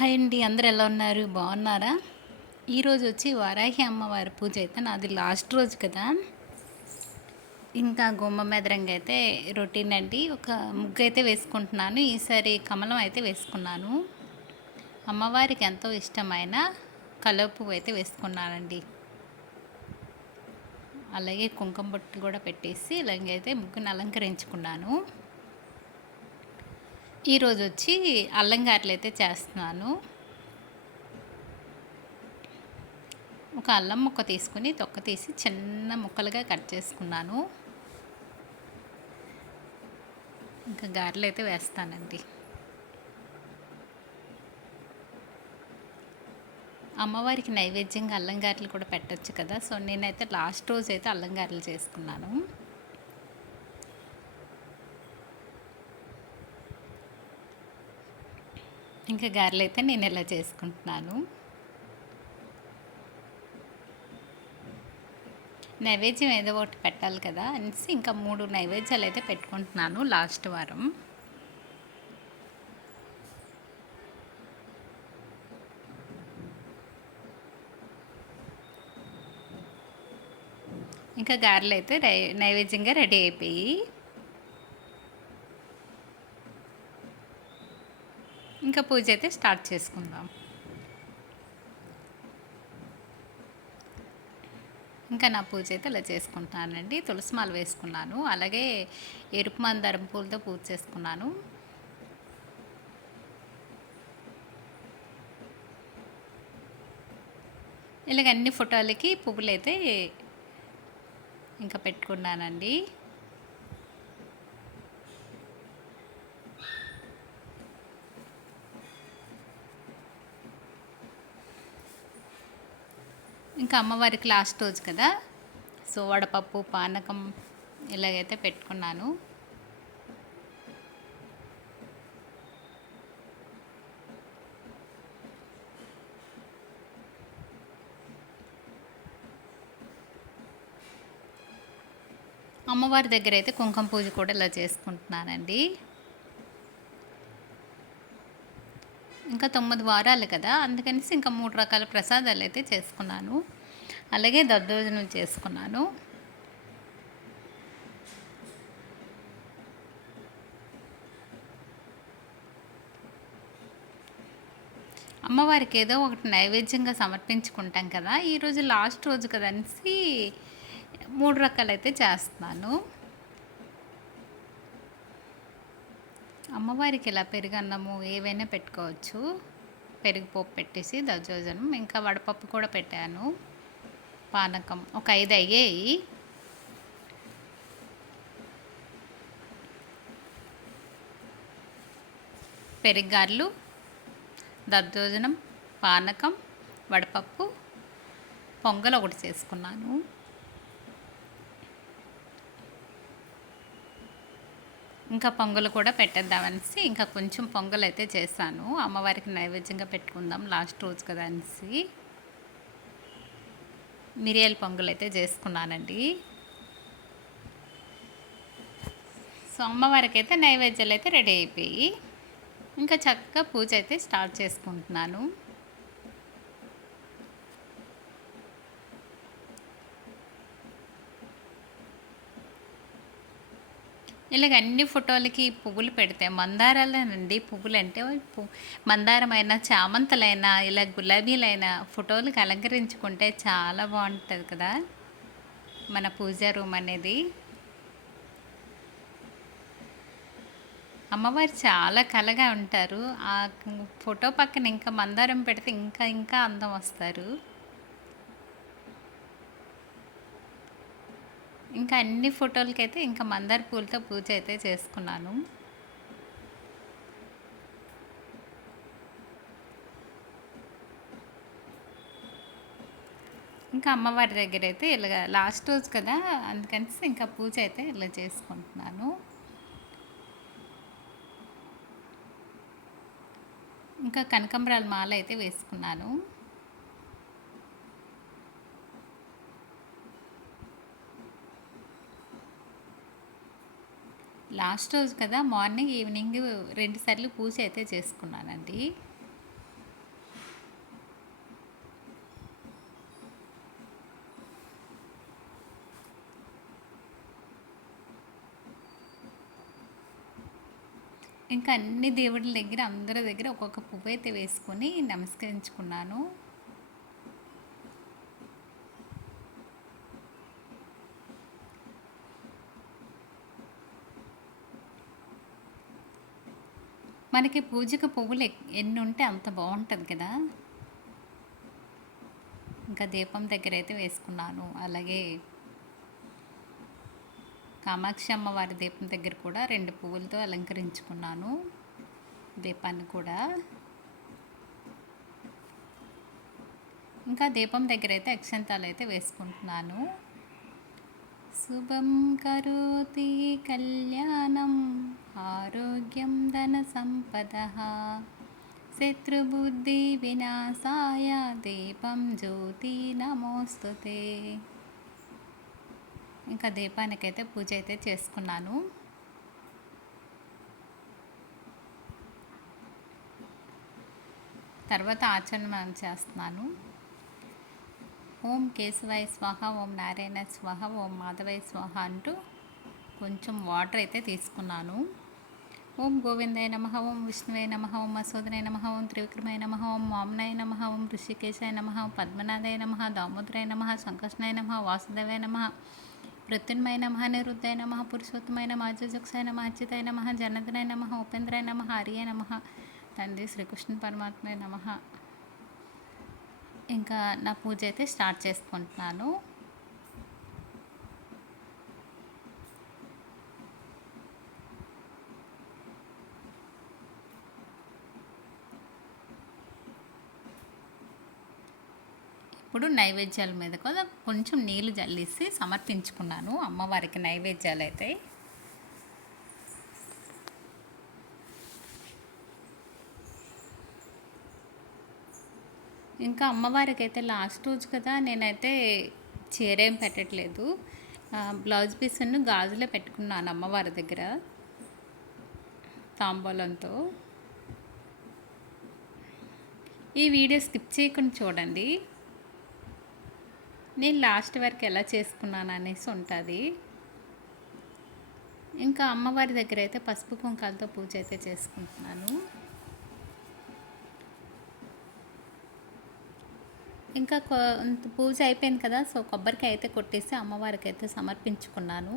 Hi అండి అందరు ఎలా ఉన్నారు? బాగున్నారా? ఈరోజు వచ్చి వారాహి అమ్మవారి పూజ అయితే నాది లాస్ట్ రోజు కదా. ఇంకా గుమ్మ మెదరంగా అయితే రొటీన్ అండి. ఒక ముగ్గు అయితే వేసుకుంటున్నాను. ఈసారి కమలం అయితే వేసుకున్నాను. అమ్మవారికి ఎంతో ఇష్టమైన కలువ పువ్వు అయితే వేసుకున్నానండి. అలాగే కుంకుమ బొట్టు కూడా పెట్టేసి ఇలాగైతే ముగ్గుని అలంకరించుకున్నాను. ఈరోజు వచ్చి అల్లం గారెలు అయితే చేస్తున్నాను. ఒక అల్లం ముక్క తీసుకుని తొక్క తీసి చిన్న ముక్కలుగా కట్ చేసుకున్నాను. ఇంకా గారెలు అయితే వేస్తానండి. అమ్మవారికి నైవేద్యంగా అల్లం గారెలు కూడా పెట్టచ్చు కదా. సో నేనైతే లాస్ట్ రోజు అయితే అల్లం గారెలు చేసుకున్నాను. ఇంకా గారెలు అయితే నేను ఎలా చేసుకుంటున్నాను? నైవేద్యం ఏదో ఒకటి పెట్టాలి కదా అనేసి ఇంకా మూడు నైవేద్యాలు అయితే పెట్టుకుంటున్నాను లాస్ట్ వారం. ఇంకా గారెలు అయితే నైవేద్యంగా రెడీ అయిపోయి పూజ అయితే స్టార్ట్ చేసుకుందాం. ఇంకా నా పూజ అయితే ఇలా చేసుకుంటున్నానండి. తులసి మాల వేసుకున్నాను. అలాగే ఎరుపు మందారం పూలతో పూజ చేసుకున్నాను. ఇలాగ అన్ని ఫోటోలకి పువ్వులు అయితే ఇంకా పెట్టుకున్నానండి. ఇంకా అమ్మవారికి లాస్ట్ రోజు కదా? సో వడపప్పు పానకం ఇలాగైతే పెట్టుకున్నాను. అమ్మవారి దగ్గర అయితే కుంకుమ పూజ కూడా ఇలా చేసుకుంటున్నానండి. ఇంకా తొమ్మిది వారాలు కదా? అందుకనేసి ఇంకా మూడు రకాల ప్రసాదాలు అయితే చేసుకున్నాను. అలాగే దద్దోజనం చేసుకున్నాను. అమ్మవారికి ఏదో ఒకటి నైవేద్యంగా సమర్పించుకుంటాం కదా. ఈరోజు లాస్ట్ రోజు కదనేసి మూడు రకాలు అయితే చేస్తున్నాను. అమ్మవారికి ఇలా పెరుగన్నము ఏవైనా పెట్టుకోవచ్చు. పెరుగుపప్పు పెట్టేసి దజోజనం ఇంకా వడపప్పు కూడా పెట్టాను. పానకం. ఒక ఐదు అయ్యాయి. పెరిగార్లు దద్దోజనం పానకం వడపప్పు పొంగల్ ఒకటి చేసుకున్నాను. ఇంకా పొంగల్ కూడా పెట్టేద్దామనేసి ఇంకా కొంచెం పొంగల్ అయితే చేశాను. అమ్మవారికి నైవేద్యంగా పెట్టుకుందాం లాస్ట్ రోజు కదా అనేసి. మిరియాల పొంగల్ అయితే చేసుకున్నానండి. సో అమ్మవారికి అయితే నైవేద్యాలు అయితే రెడీ అయిపోయి ఇంకా చక్కగా పూజ అయితే స్టార్ట్ చేసుకుంటున్నాను. ఇలాగ అన్ని ఫోటోలకి పువ్వులు పెడితే మందారాలేనండి పువ్వులు అంటే మందారమైన చామంతులైనా ఇలా గులాబీలైనా ఫోటోలకు అలంకరించుకుంటే చాలా బాగుంటుంది కదా మన పూజా రూమ్ అనేది. అమ్మవారు చాలా కలగా ఉంటారు. ఆ ఫోటో పక్కన ఇంకా మందారం పెడితే ఇంకా ఇంకా అందం వస్తారు. ఇంకా అన్ని ఫోటోలకైతే ఇంకా మందార పూలతో పూజ అయితే చేసుకున్నాను. ఇంకా అమ్మవారి దగ్గర అయితే ఇలాగ లాస్ట్ రోజు కదా అందుకని ఇంకా పూజ అయితే ఇలా చేసుకుంటున్నాను. ఇంకా కనకంబరాల మాల అయితే వేసుకున్నాను. లాస్ట్ రోజు కదా మార్నింగ్ ఈవినింగ్ రెండు సార్లు పూజ అయితే చేసుకున్నానండి. ఇంకా అన్ని దేవుళ్ళ దగ్గర అందరి దగ్గర ఒక్కొక్క పువ్వు అయితే వేసుకొని నమస్కరించుకున్నాను. మనకి పూజకు పువ్వులు ఎక్- ఎన్ని ఉంటే అంత బాగుంటుంది కదా. ఇంకా దీపం దగ్గర అయితే వేసుకున్నాను. అలాగే కామాక్షి అమ్మవారి దీపం దగ్గర కూడా రెండు పువ్వులతో అలంకరించుకున్నాను దీపాన్ని కూడా. ఇంకా దీపం దగ్గర అయితే అక్షంతాలు అయితే వేసుకుంటున్నాను. శుభం కరోతి కళ్యాణం. ఆరోగ్యం ధన సంపద. శత్రుబుద్ధి వినాశాయ దీపం జ్యోతి నమోస్తుతే. ఇంకా దీపానికైతే పూజ అయితే చేసుకున్నాను. తర్వాత ఆచరణ చేస్తున్నాను. ఓం కేశవాయ స్వాహ ఓం నారాయణ స్వాహ ఓం మాధవాయ స్వాహ అంటూ కొంచెం వాటర్ అయితే తీసుకున్నాను. ఓం గోవిందాయ నమ ఓం విష్ణువే నమ ఓం మసోదరాయ నమ ఓం త్రివిక్రమాయ నమ ఓం వామనాయ నమ ఓం ఋషికేశాయ నమ ఓం పద్మనాథాయ నమ దామోదరాయ నమ సంకర్షణాయ నమ వాసుదేవాయ నమ ప్రత్యున్మయ నమ నిరుద్ధాయ నమ పురుషోత్తమాయ నమ అజజక్షాయ నమ అచ్యుతాయ నమ జనదనాయ నమ ఉపేంద్రాయ నమ హరియ నమ తండ్రి శ్రీకృష్ణ పరమాత్మాయ నమ. ఇంకా నా పూజ అయితే స్టార్ట్ చేసుకుంటున్నాను. ఇప్పుడు నైవేద్యాల మీద కూడా కొంచెం నీళ్ళు జల్లేసి సమర్పించుకున్నాను అమ్మవారికి నైవేద్యాలు అయితే. ఇంకా అమ్మవారికి అయితే లాస్ట్ రోజు కదా నేనైతే చీరేం పెట్టట్లేదు. బ్లౌజ్ పీస్ను గాజులే పెట్టుకున్నాను అమ్మవారి దగ్గర తాంబూలంతో. ఈ వీడియో స్కిప్ చేయకుండా చూడండి. నేను లాస్ట్ వరకు ఎలా చేసుకున్నాను అనేసి ఉంటుంది. ఇంకా అమ్మవారి దగ్గర అయితే పసుపు కుంకాలతో పూజ అయితే చేసుకుంటున్నాను. ఇంకా కొంత పూజ అయిపోయింది కదా సో కొబ్బరికాయ అయితే కొట్టేసి అమ్మవారికి అయితే సమర్పించుకున్నాను.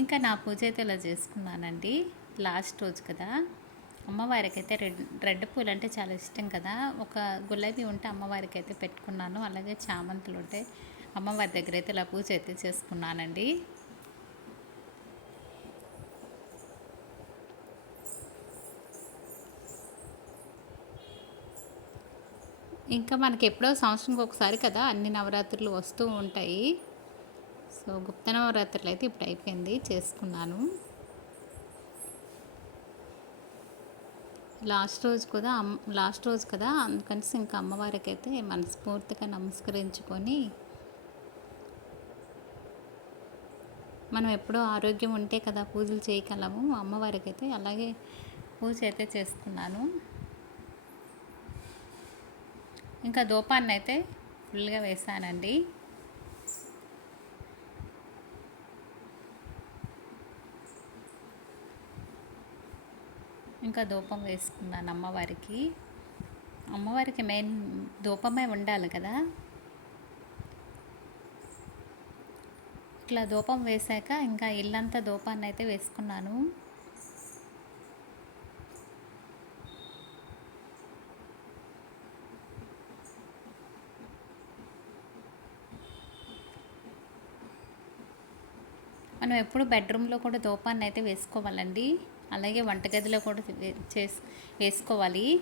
ఇంకా నా పూజ అయితే ఇలా చేసుకున్నానండి. లాస్ట్ రోజు కదా. అమ్మవారికి అయితే రెడ్ రెడ్ పూలు అంటే చాలా ఇష్టం కదా. ఒక గులాబీ ఉంటే అమ్మవారికి అయితే పెట్టుకున్నాను. అలాగే చామంతులు ఉంటే అమ్మవారి దగ్గర అయితే ఇలా పూజ అయితే చేసుకున్నానండి. ఇంకా మనకి ఎప్పుడో సంవత్సరంకి ఒకసారి కదా అన్ని నవరాత్రులు వస్తూ ఉంటాయి. సో గుప్త నవరాత్రులు అయితే ఇప్పుడు అయిపోయింది చేసుకున్నాను. లాస్ట్ రోజు కూడా అమ్ లాస్ట్ రోజు కదా అందుకని ఇంకా అమ్మవారికి అయితే మనస్ఫూర్తిగా నమస్కరించుకొని మనం ఎప్పుడో ఆరోగ్యం ఉంటే కదా పూజలు చేయగలము అమ్మవారికి అయితే అలాగే పూజ అయితే చేసుకున్నాను. ఇంకా దూపాన్ని అయితే ఫుల్గా వేసానండి. ఇంకా ధూపం వేసుకున్నాను అమ్మవారికి. అమ్మవారికి మెయిన్ ధూపమే ఉండాలి కదా. ఇట్లా ధూపం వేశాక ఇంకా ఇల్లంతా ధూపాన్ని అయితే వేసుకున్నాను. మనం ఎప్పుడు బెడ్రూమ్లో కూడా ధూపాన్ని అయితే వేసుకోవాలండి. అలాగే వంటగదిలో కూడా వే- చేస్ వేసుకోవాలి.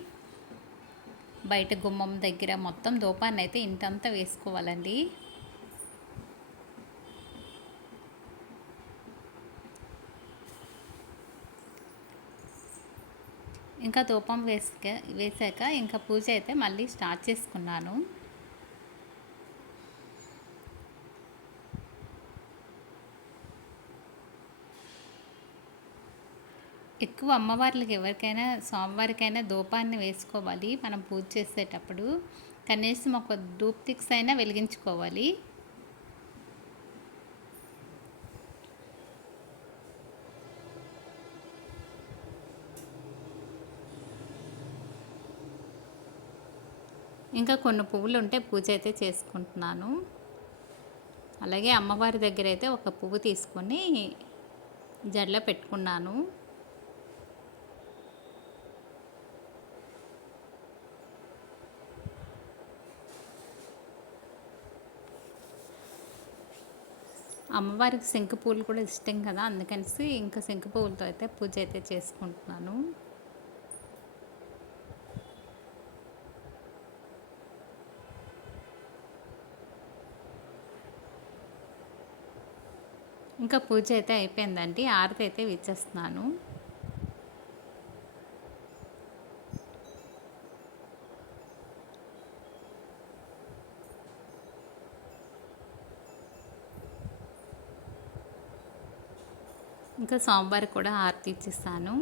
బయట గుమ్మం దగ్గర మొత్తం ధూపాన్ని అయితే ఇంతంతా వేసుకోవాలండి. ఇంకా ధూపం వేసుక వేసాక ఇంకా పూజ అయితే మళ్ళీ స్టార్ట్ చేసుకున్నాను. ఎక్కువ అమ్మవార్లకి ఎవరికైనా స్వామివారికైనా ధూపాన్ని వేసుకోవాలి మనం పూజ చేసేటప్పుడు. కనీసం ఒక ధూప్తిక్స్ అయినా వెలిగించుకోవాలి. ఇంకా కొన్ని పువ్వులు ఉంటే పూజ అయితే చేసుకుంటున్నాను. అలాగే అమ్మవారి దగ్గర అయితే ఒక పువ్వు తీసుకొని జడలో పెట్టుకున్నాను. అమ్మవారికి శంకు పూలు కూడా ఇష్టం కదా అందుకనేసి ఇంకా శంకు పువ్వులతో అయితే పూజ అయితే చేసుకుంటున్నాను. ఇంకా పూజ అయితే అయిపోయిందండి ఆరతి అయితే విచ్చేస్తున్నాను ఇంకా సోమవారం కూడా ఆర్తి ఇచ్చిస్తాను.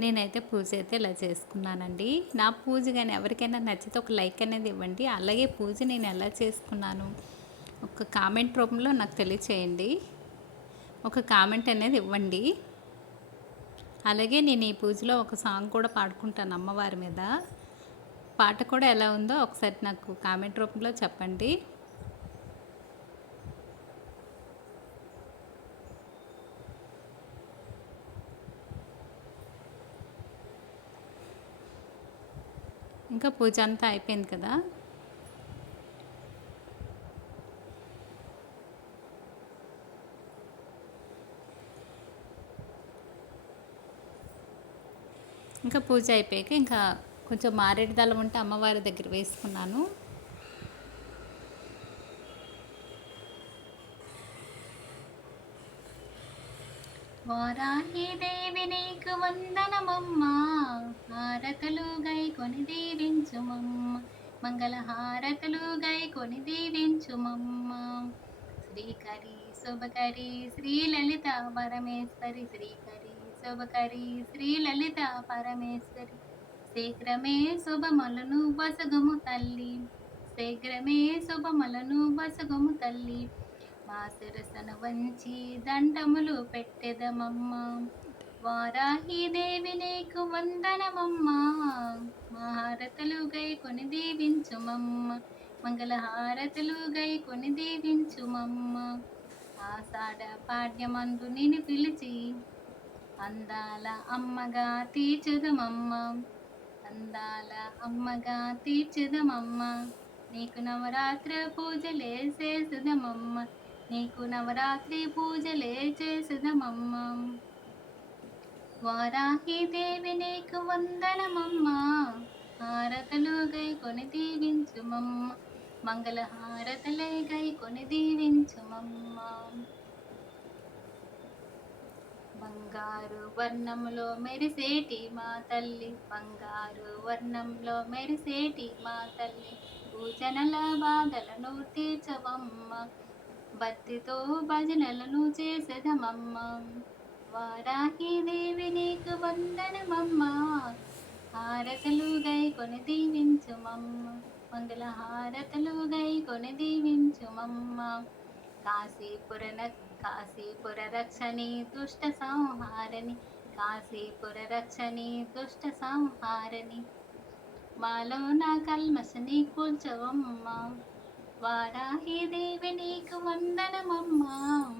నేనైతే పూజ అయితే ఇలా చేసుకున్నానండి. నా పూజ కానీ ఎవరికైనా నచ్చితే ఒక లైక్ అనేది ఇవ్వండి. అలాగే పూజ నేను ఎలా చేసుకున్నాను? ఒక కామెంట్ రూపంలో నాకు తెలియచేయండి. ఒక కామెంట్ అనేది ఇవ్వండి. అలాగే నేను ఈ పూజలో ఒక సాంగ్ కూడా పాడుకుంటాను అమ్మవారి మీద. పాట కూడా ఎలా ఉందో ఒకసారి నాకు కామెంట్ రూపంలో చెప్పండి. ఇంకా పూజ అంతా అయిపోయింది కదా? ఇంకా పూజ అయిపోయాక ఇంకా కొంచెం మారేడు దళం ఉంటే అమ్మవారి దగ్గర వేసుకున్నాను. వారాహి దేవి నీకు వందనమమ్మా. హారతలు గై కొని దీవించుమమ్మ. మంగళహారతలు గై కొని దీవించుమమ్మ. శ్రీకరి శుభకరి శ్రీ లలిత పరమేశ్వరి. శ్రీకరి శుభకరి శ్రీ లలిత పరమేశ్వరి. శీఘ్రమే శుభమలను వసగుము తల్లి. శీఘ్రమే శుభమలను వసగుము తల్లి. మా శిరసను వంచి దండములు పెట్టెదమమ్మ. వారాహి దేవి నీకు వందనమమ్మా. మహారతులు గై కొని దీవించుమమ్మ. మంగళహారతులు గై కొని దీవించుమమ్మ. ఆషాఢ పాడ్యమందు నిన్ను పిలిచి అందాల అమ్మగా తీర్చుదమమ్మ. అందాల అమ్మగా తీర్చుదమమ్మ. నీకు నవరాత్రి పూజలే చేసుదమమ్మ నీకు నవరాత్రి పూజలే చేసుదమమ్మ వారాహి దేవి నీకు వందనమమ్మా. హారతలు గై కొని దీవించుమమ్మ మంగళ హారతలే గై కొని దీవించుమమ్మ బంగారు వర్ణంలో మెరిసేటి మా తల్లి. బంగారు వర్ణంలో మెరిసేటి మా తల్లి. పూజనల బాధలను తీర్చవమ్మ. భక్తితో భజనలను చేసేదమమ్మ. వారాహి దేవి నీకు వందనమమ్మ. హారతలు గై కొని దీవించుమమ్మ. మంగళ హారతలు గై కొని దీవించుమమ్మ. కాశీపుర కాశీపుర రక్షణి దుష్ట సంహారని కాశీపుర రక్షణి దుష్ట సంహారని మాలో నా కల్మశని కూల్చవమ్మ. వారాహి దేవి నీకు వందనమమ్మా.